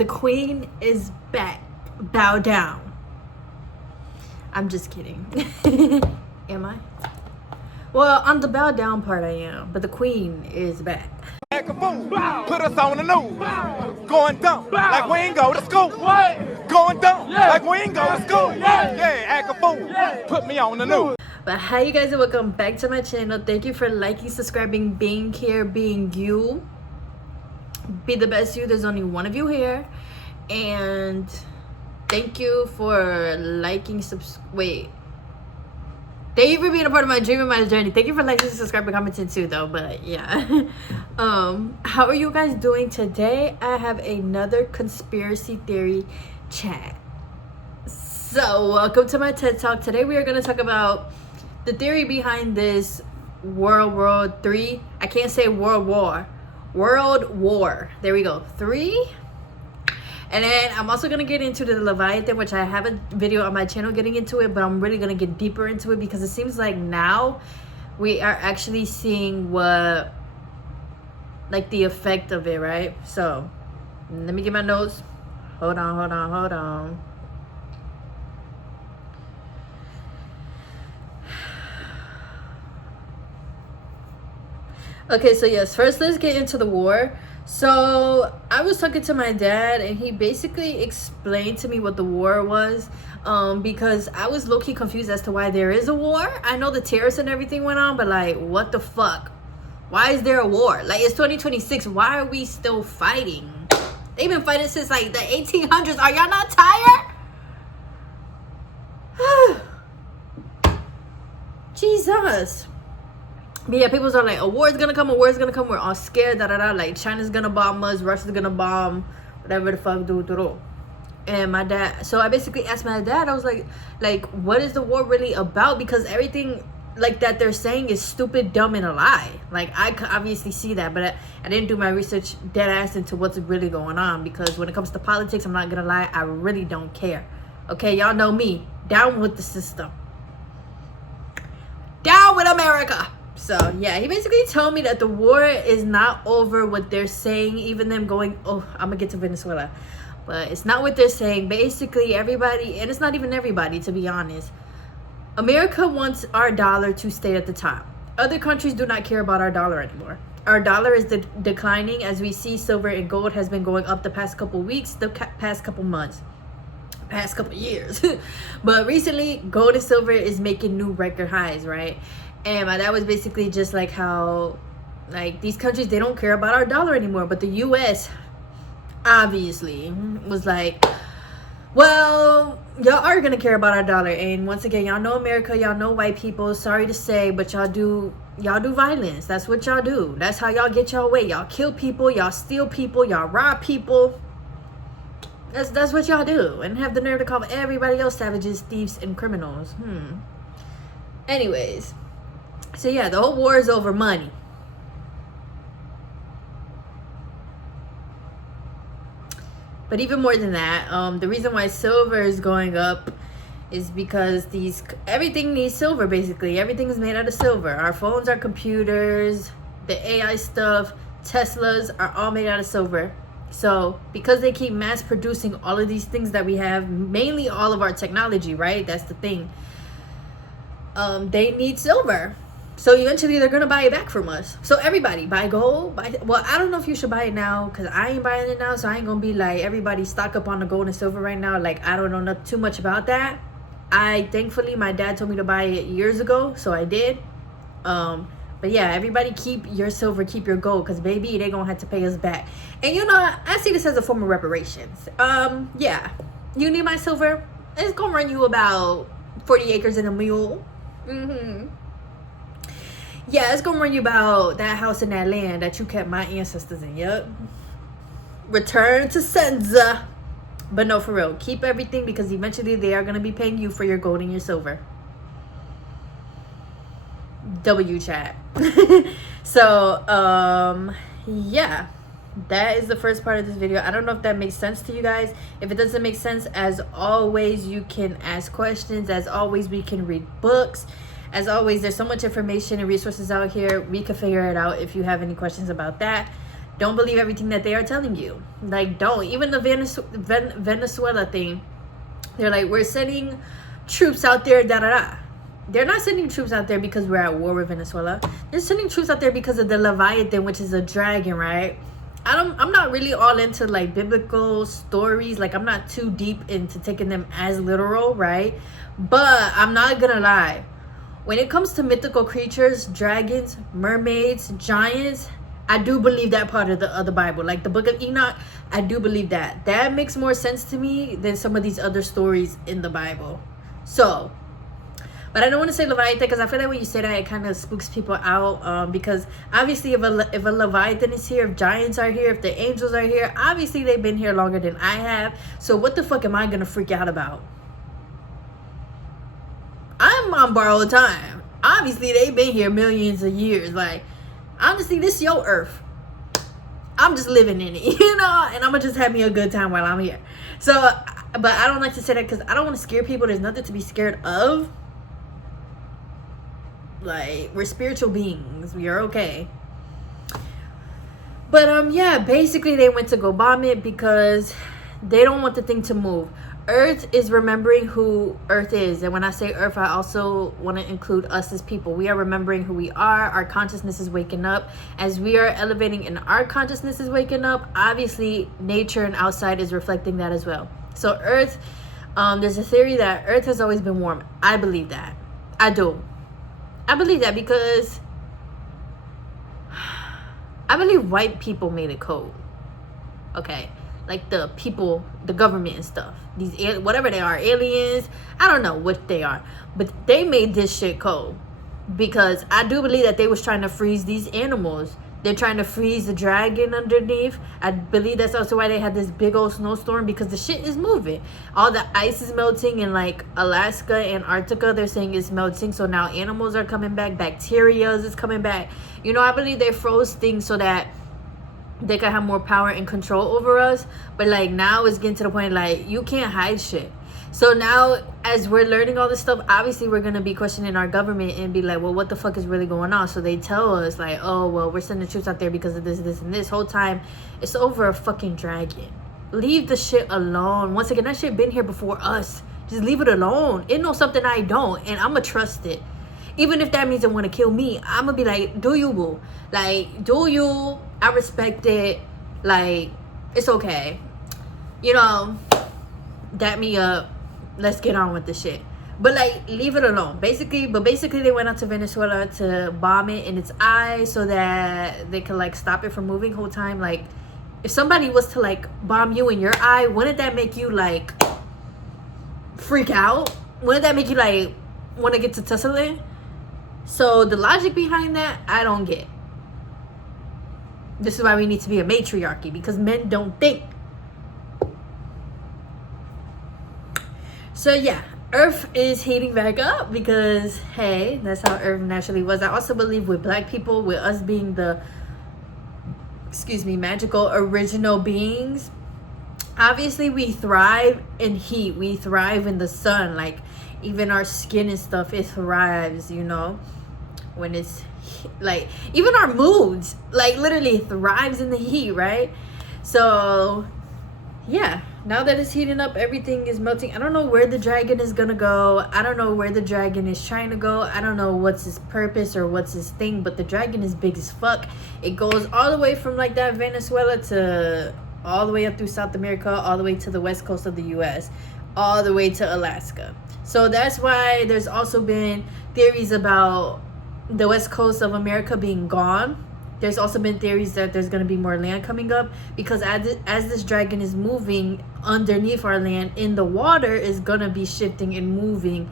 The queen is back. Bow down. I'm just kidding. Am I? Well, on the bow down part I am, but the queen is back. Act a fool. Put us on the news. Going dumb. Like we ain't go to school. What? Going dumb. Like we ain't go to school. Yeah, act a fool. Put me on the news. But hi you guys, and welcome back to my channel. Thank you for liking, subscribing, being here, being you. Be the best you. There's only one of you here. And thank you for liking, thank you for being a part of my dream and my journey. Thank you for liking, subscribing, commenting too though. But yeah. How are you guys doing today? I have another conspiracy theory chat. So welcome to my TED Talk. Today we are going to talk about the theory behind this World War III. I can't say World War. World War. There we go. 3. And then I'm also going to get into the Leviathan, which I have a video on my channel getting into it, but I'm really going to get deeper into it because it seems like now we are actually seeing what, like the effect of it, right? So let me get my notes. Hold on. Okay, so yes, first let's get into the war. So I was talking to my dad and he basically explained to me what the war was, because I was low-key confused as to why there is a war. I know the terrorists and everything went on, but like, what the fuck? Why is there a war? Like, it's 2026. Why are we still fighting? They've been fighting since like the 1800s. Are y'all not tired? Jesus. But yeah, people are like, a war is gonna come, we're all scared, like China's gonna bomb us, Russia's gonna bomb, whatever the fuck, do. And my dad, so I basically asked my dad, I was like, what is the war really about? Because everything like that they're saying is stupid, dumb, and a lie. Like, I could obviously see that, but I didn't do my research dead ass into what's really going on, because when it comes to politics, I'm not gonna lie, I really don't care. Okay, y'all know me, down with the system, down with America. So yeah, he basically told me that the war is not over, what they're saying, even them going, oh, I'm gonna get to Venezuela, but it's not what they're saying. Basically everybody, and it's not even everybody, to be honest, America wants our dollar to stay at the top. Other countries do not care about our dollar anymore. Our dollar is declining, as we see silver and gold has been going up the past couple weeks, the past couple months, past couple years. But recently gold and silver is making new record highs, right? And my dad was basically just like how, like, these countries, they don't care about our dollar anymore. But the US obviously was like, well, y'all are gonna care about our dollar. And once again, y'all know America, y'all know white people, sorry to say, but y'all do violence. That's what y'all do. That's how y'all get y'all way. Y'all kill people, y'all steal people, y'all rob people. That's what y'all do. And have the nerve to call everybody else savages, thieves, and criminals. Anyways, so yeah, the whole war is over money. But even more than that, the reason why silver is going up is because everything needs silver. Basically everything is made out of silver. Our phones, our computers, the AI stuff, Teslas are all made out of silver. So because they keep mass producing all of these things that we have, mainly all of our technology, right? That's the thing. They need silver. So eventually they're gonna buy it back from us. So everybody buy gold, well, I don't know if you should buy it now, because I ain't buying it now, so I ain't gonna be like, everybody stock up on the gold and silver right now. Like, I don't know too much about that. Thankfully my dad told me to buy it years ago, so I did. But yeah, everybody keep your silver, keep your gold, because baby, they gonna have to pay us back. And you know, I see this as a form of reparations. Yeah, you need my silver, it's gonna run you about 40 acres and a mule. Yeah, it's gonna run you about that house and that land that you kept my ancestors in. Yep. Return to Senza. But no, for real, keep everything, because eventually they are gonna be paying you for your gold and your silver. W chat. So yeah, that is the first part of this video. I don't know if that makes sense to you guys. If it doesn't make sense, as always, you can ask questions. As always, we can read books. As always, there's so much information and resources out here. We can figure it out if you have any questions about that. don't believe everything that they are telling you. Like, don't. Even the Venezuela thing, they're like, we're sending troops out there, da da da. They're not sending troops out there because we're at war with Venezuela. They're sending troops out there because of the Leviathan, which is a dragon, right? I'm not really all into like biblical stories. Like, I'm not too deep into taking them as literal, right? But I'm not gonna lie. When it comes to mythical creatures, dragons, mermaids, giants, I do believe that part of the Bible. Like the book of Enoch, I do believe that. That makes more sense to me than some of these other stories in the Bible. So, but I don't want to say Leviathan because I feel like when you say that, it kind of spooks people out. Because obviously, if a Leviathan is here, if giants are here, if the angels are here, obviously they've been here longer than I have. So what the fuck am I gonna freak out about? I'm on borrowed time. Obviously, they've been here millions of years. Like, honestly, this is your earth. I'm just living in it, you know, and I'm gonna just have me a good time while I'm here. So, but I don't like to say that because I don't want to scare people. There's nothing to be scared of. Like, we're spiritual beings. We are okay. But yeah, basically they went to go bomb it because they don't want the thing to move. Earth is remembering who Earth is. And when I say Earth, I also want to include us as people. We are remembering who we are. Our consciousness is waking up. As we are elevating and our consciousness is waking up, obviously nature and outside is reflecting that as well. So Earth, there's a theory that Earth has always been warm. I believe that. I do. I believe that because I believe white people made it cold. Okay, like the people, the government and stuff. These whatever they are, aliens. I don't know what they are, but they made this shit cold because I do believe that they was trying to freeze these animals. They're trying to freeze the dragon underneath. I believe that's also why they had this big old snowstorm because the shit is moving. All the ice is melting in like Alaska, Antarctica. They're saying it's melting. So now animals are coming back. Bacteria is coming back. You know, I believe they froze things so that they can have more power and control over us. But like now it's getting to the point like you can't hide shit. So now as we're learning all this stuff, obviously we're going to be questioning our government and be like, well, what the fuck is really going on? So they tell us like, oh, well, we're sending troops out there because of this and this. Whole time it's over a fucking dragon. Leave the shit alone. Once again, that shit been here before us. Just leave it alone. It knows something I don't, and I'ma trust it. Even if that means it want to kill me, I'ma be like, do you, boo? Like, do you? I respect it. Like, it's okay. You know, dap me up. Let's get on with the shit. But like, leave it alone. Basically they went out to Venezuela to bomb it in its eye so that they could like stop it from moving whole time. Like, if somebody was to like bomb you in your eye, wouldn't that make you like freak out? Wouldn't that make you like want to get to tussling? So the logic behind that, I don't get. This is why we need to be a matriarchy, because men don't think. So yeah, Earth is heating back up because, hey, that's how Earth naturally was. I also believe with black people, with us being the, magical original beings, obviously we thrive in heat. We thrive in the sun. Like, even our skin and stuff, it thrives, you know, when it's, like, even our moods, like, literally thrives in the heat, right? So, yeah. Now that it's heating up, everything is melting. I don't know where the dragon is gonna go. I don't know where the dragon is trying to go. I don't know what's his purpose or what's his thing, but the dragon is big as fuck. It goes all the way from like that Venezuela to all the way up through South America, all the way to the west coast of the US, all the way to Alaska. So that's why there's also been theories about the west coast of America being gone. There's also been theories that there's going to be more land coming up because as this dragon is moving underneath our land in the water, is going to be shifting and moving,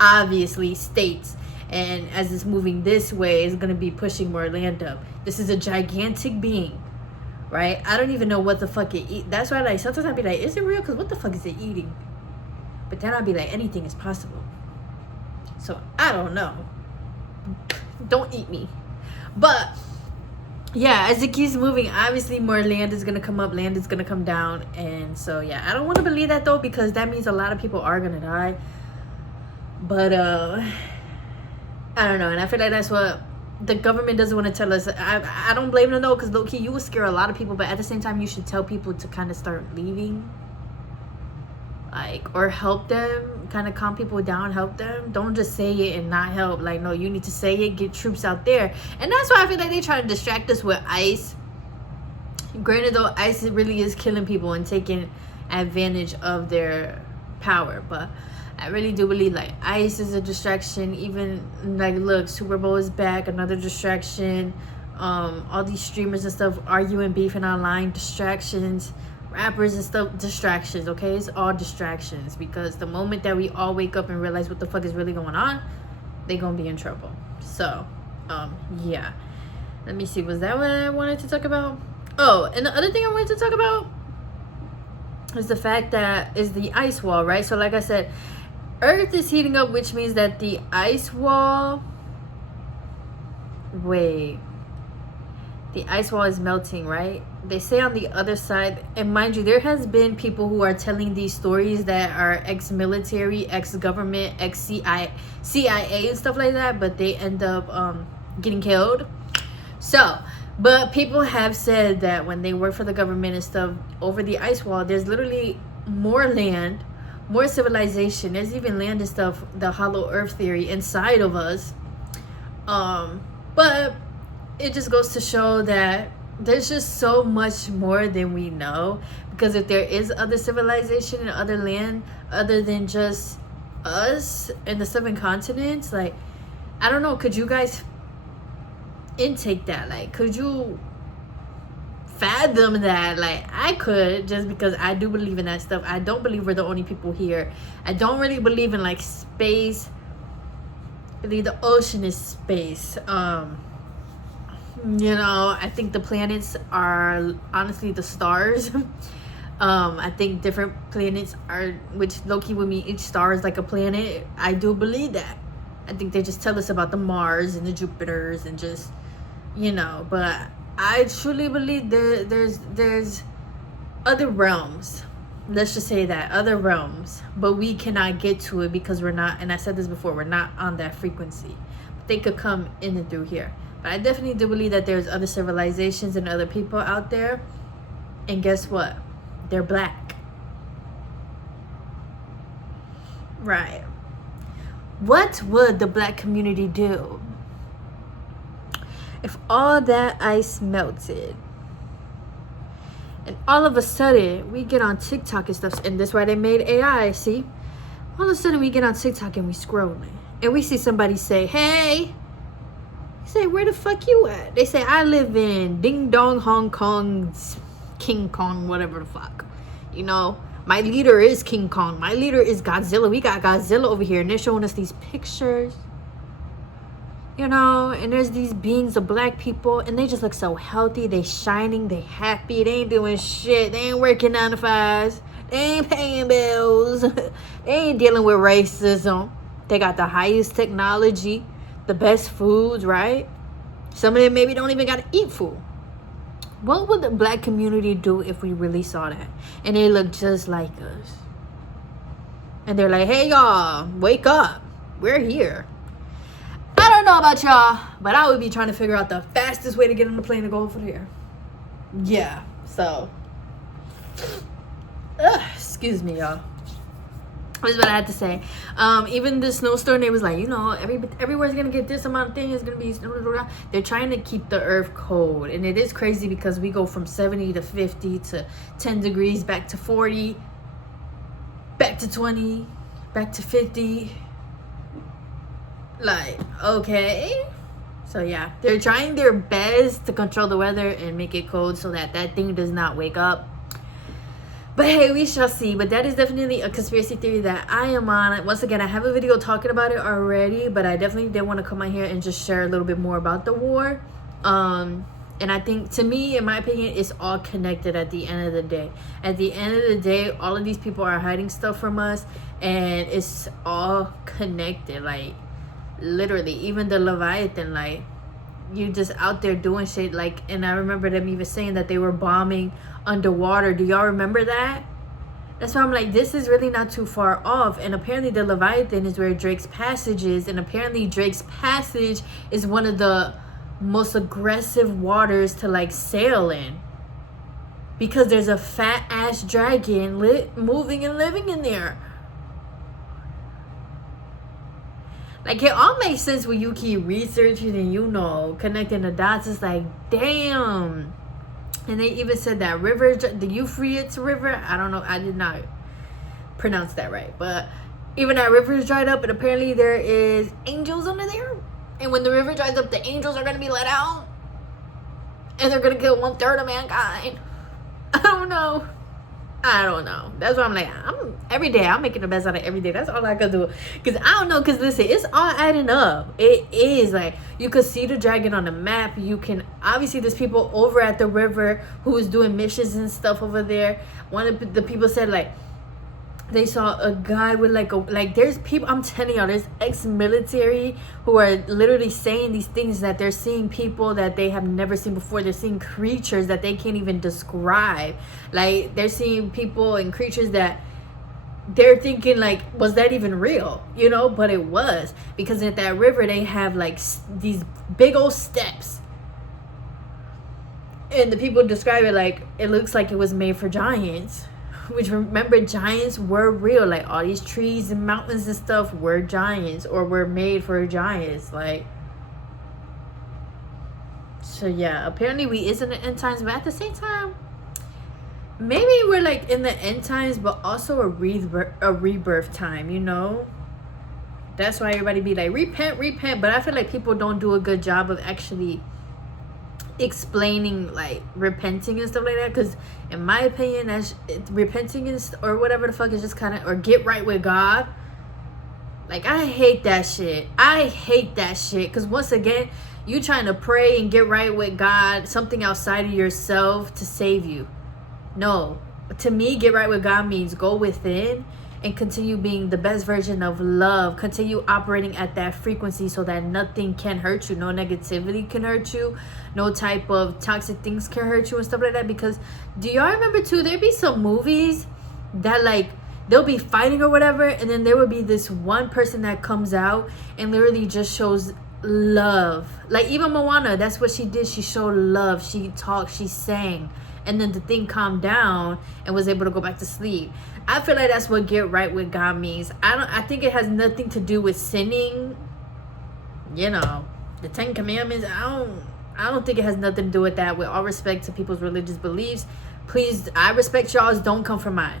obviously, states. And as it's moving this way, it's going to be pushing more land up. This is a gigantic being, right? I don't even know what the fuck it eats. That's why, like, sometimes I'd be like, is it real? Because what the fuck is it eating? But then I'd be like, anything is possible. So, I don't know. Don't eat me. But yeah, as it keeps moving, obviously more land is gonna come up, land is gonna come down. And so yeah, I don't want to believe that though, because that means a lot of people are gonna die. But I don't know, and I feel like that's what the government doesn't want to tell us. I don't blame them though, because low-key you will scare a lot of people, but at the same time you should tell people to kind of start leaving, like, or help them, kind of calm people down, help them. Don't just say it and not help. Like, no, you need to say it, get troops out there. And that's why I feel like they try to distract us with ICE. Granted though, ICE really is killing people and taking advantage of their power, but I really do believe like ICE is a distraction. Even like, look, Super Bowl is back, another distraction. All these streamers and stuff arguing, beefing online, distractions. Rappers and stuff, distractions. Okay, it's all distractions, because the moment that we all wake up and realize what the fuck is really going on, they gonna be in trouble. So yeah, let me see, was that what I wanted to talk about? Oh, and the other thing I wanted to talk about is the fact that is the ice wall, right? So like I said, Earth is heating up, which means that the ice wall, the ice wall is melting, right? They say on the other side, and mind you, there has been people who are telling these stories that are ex-military, ex-government, ex-CIA and stuff like that, but they end up getting killed. So, but people have said that when they work for the government and stuff, over the ice wall, there's literally more land, more civilization. There's even land and stuff, the hollow earth theory, inside of us. But it just goes to show that there's just so much more than we know, because if there is other civilization and other land other than just us and the 7 continents, like, I don't know, could you guys intake that? Like, could you fathom that? Like, I could, just because I do believe in that stuff. I don't believe we're the only people here. I don't really believe in like space. I believe the ocean is space. You know, I think the planets are honestly the stars. I think different planets are, which low-key with me, each star is like a planet. I do believe that. I think they just tell us about the Mars and the Jupiters and just, you know, but I truly believe there's other realms. Let's just say that, other realms, but we cannot get to it because we're not, and I said this before, we're not on that frequency. But they could come in and through here. But I definitely do believe that there's other civilizations and other people out there. And guess what? They're black. Right. What would the black community do if all that ice melted and all of a sudden we get on TikTok and stuff? And that's why they made AI, see? All of a sudden we get on TikTok and we scrolling and we see somebody say, hey, say, where the fuck you at? They say, I live in Ding Dong, Hong Kong, King Kong, whatever the fuck. You know, my leader is King Kong. My leader is Godzilla. We got Godzilla over here. And they're showing us these pictures. You know, and there's these beings of black people. And they just look so healthy. They shining. They happy. They ain't doing shit. They ain't working 9 to 5s. They ain't paying bills. They ain't dealing with racism. They got the highest technology. The best foods, right? Some of them maybe don't even gotta eat food. What would the black community do if we really saw that and they look just like us and they're like, hey y'all, wake up, we're here? I don't know about y'all, but I would be trying to figure out the fastest way to get on the plane to go over there. Yeah, so excuse me, y'all. That's what I had to say. Even the snowstorm, it was like, you know, everywhere's gonna get this amount of things. It's gonna be, they're trying to keep the earth cold, and it is crazy because we go from 70 to 50 to 10 degrees, back to 40, back to 20, back to 50. Like, okay. So yeah, they're trying their best to control the weather and make it cold so that that thing does not wake up. But hey, we shall see. But that is definitely a conspiracy theory that I am on. Once again, I have a video talking about it already, but I definitely did want to come on here and just share a little bit more about the war. And I think, to me, in my opinion, it's all connected at the end of the day. At the end of the day, all of these people are hiding stuff from us, and it's all connected. Like, literally, even the Leviathan, like, you just out there doing shit, like, and I remember them even saying that they were bombing underwater. Do y'all remember that? That's why I'm like, this is really not too far off. And apparently the Leviathan is where Drake's Passage is, and apparently Drake's Passage is one of the most aggressive waters to like sail in, because there's a fat ass dragon moving and living in there. Like, it all makes sense when you keep researching and, you know, connecting the dots. It's like, damn. And they even said that river, the Euphrates River, I don't know, I did not pronounce that right, but even that river is dried up, and apparently there is angels under there. And when the river dries up, the angels are going to be let out, and they're going to kill 1/3 of mankind. I don't know. That's why I'm like, every day I'm making the best out of every day. That's all I could do. Because I don't know. Because listen, it's all adding up. It is like, you could see the dragon on the map. You can obviously, there's people over at the river who is doing missions and stuff over there. One of the people said like they saw a guy with like there's people, I'm telling y'all, there's ex-military who are literally saying these things, that they're seeing people that they have never seen before. They're seeing creatures that they can't even describe. Like, they're seeing people and creatures that they're thinking like, was that even real? You know, but it was, because at that river they have like these big old steps, and the people describe it like it looks like it was made for giants. Which, remember, giants were real. Like, all these trees and mountains and stuff were giants, or were made for giants. Like, so yeah, apparently we is in the end times, but at the same time, maybe we're like in the end times, but also a rebirth time, you know? That's why everybody be like, repent, but I feel like people don't do a good job of actually explaining like repenting and stuff like that, because in my opinion, that's repenting is, or whatever the fuck, is just kind of, or get right with God. Like, I hate that shit. Because once again, you trying to pray and get right with God, something outside of yourself, to save you. No, to me, get right with God means go within and continue being the best version of love. Continue operating at that frequency so that nothing can hurt you. No negativity can hurt you. No type of toxic things can hurt you and stuff like that. Because do y'all remember too, there'd be some movies that like, they'll be fighting or whatever, and then there would be this one person that comes out and literally just shows love. Like, even Moana, that's what she did. She showed love. She talked, she sang, and then the thing calmed down and was able to go back to sleep. I feel like that's what get right with God means. I think it has nothing to do with sinning. You know, the 10 Commandments, I don't think it has nothing to do with that. With all respect to people's religious beliefs, please, I respect y'all's, don't come from mine.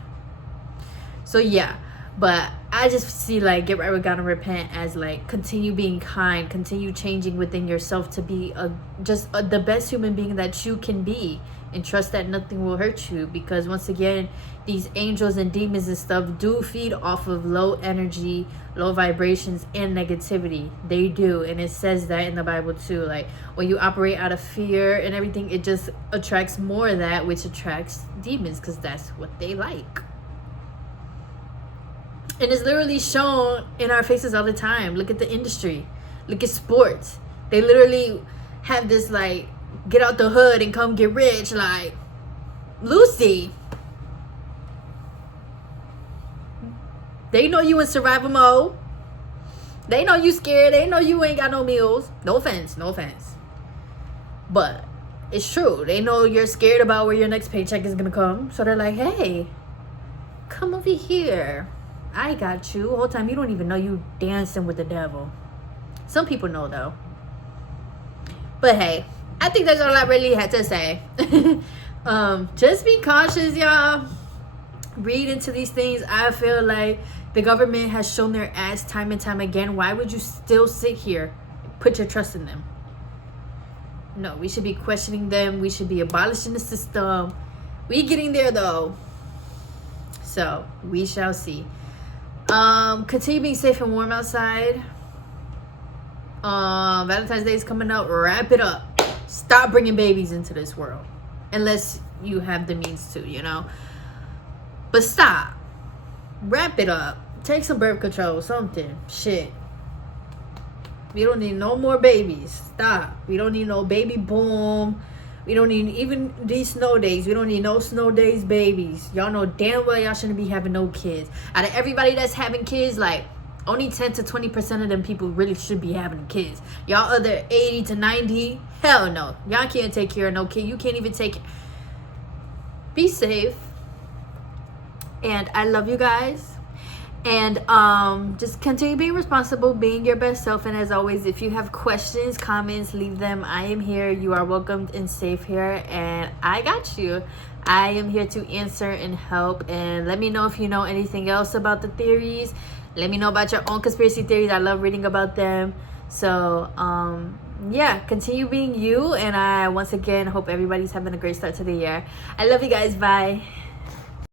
So yeah, but I just see like get right with God and repent as like continue being kind, continue changing within yourself to be the best human being that you can be, and trust that nothing will hurt you. Because once again, these angels and demons and stuff do feed off of low energy, low vibrations, and negativity. They do, and it says that in the Bible too. Like, when you operate out of fear and everything, it just attracts more of that, which attracts demons, because that's what they like. And it's literally shown in our faces all the time. Look at the industry. Look at sports. They literally have this like, get out the hood and come get rich. Like, Lucy. They know you in survival mode. They know you scared. They know you ain't got no meals. No offense. But it's true. They know you're scared about where your next paycheck is going to come. So they're like, hey, come over here. I got you. The whole time you don't even know you dancing with the devil. Some people know though. But hey, I think that's all I really had to say. Just be cautious, y'all. Read into these things. I feel like the government has shown their ass time and time again. Why would you still sit here? Put your trust in them. No, we should be questioning them. We should be abolishing the system. We getting there though. So we shall see. Continue being safe and warm outside. Valentine's Day is coming up. Wrap it up. Stop bringing babies into this world, unless you have the means to, you know. But stop. Wrap it up. Take some birth control, something. Shit. We don't need no more babies. Stop. We don't need no baby boom. We don't need even these snow days. We don't need no snow days babies. Y'all know damn well y'all shouldn't be having no kids. Out of everybody that's having kids, like only 10 to 20% of them people really should be having kids. Y'all other 80 to 90, hell no. Y'all can't take care of no kid. You can't even take. Be safe. And I love you guys. And just continue being responsible, being your best self. And as always, if you have questions, comments, leave them. I am here. You are welcomed and safe here, and I got you. I am here to answer and help. And let me know if you know anything else about the theories. Let me know about your own conspiracy theories. I love reading about them. So yeah, continue being you. And I once again hope everybody's having a great start to the year. I love you guys. Bye.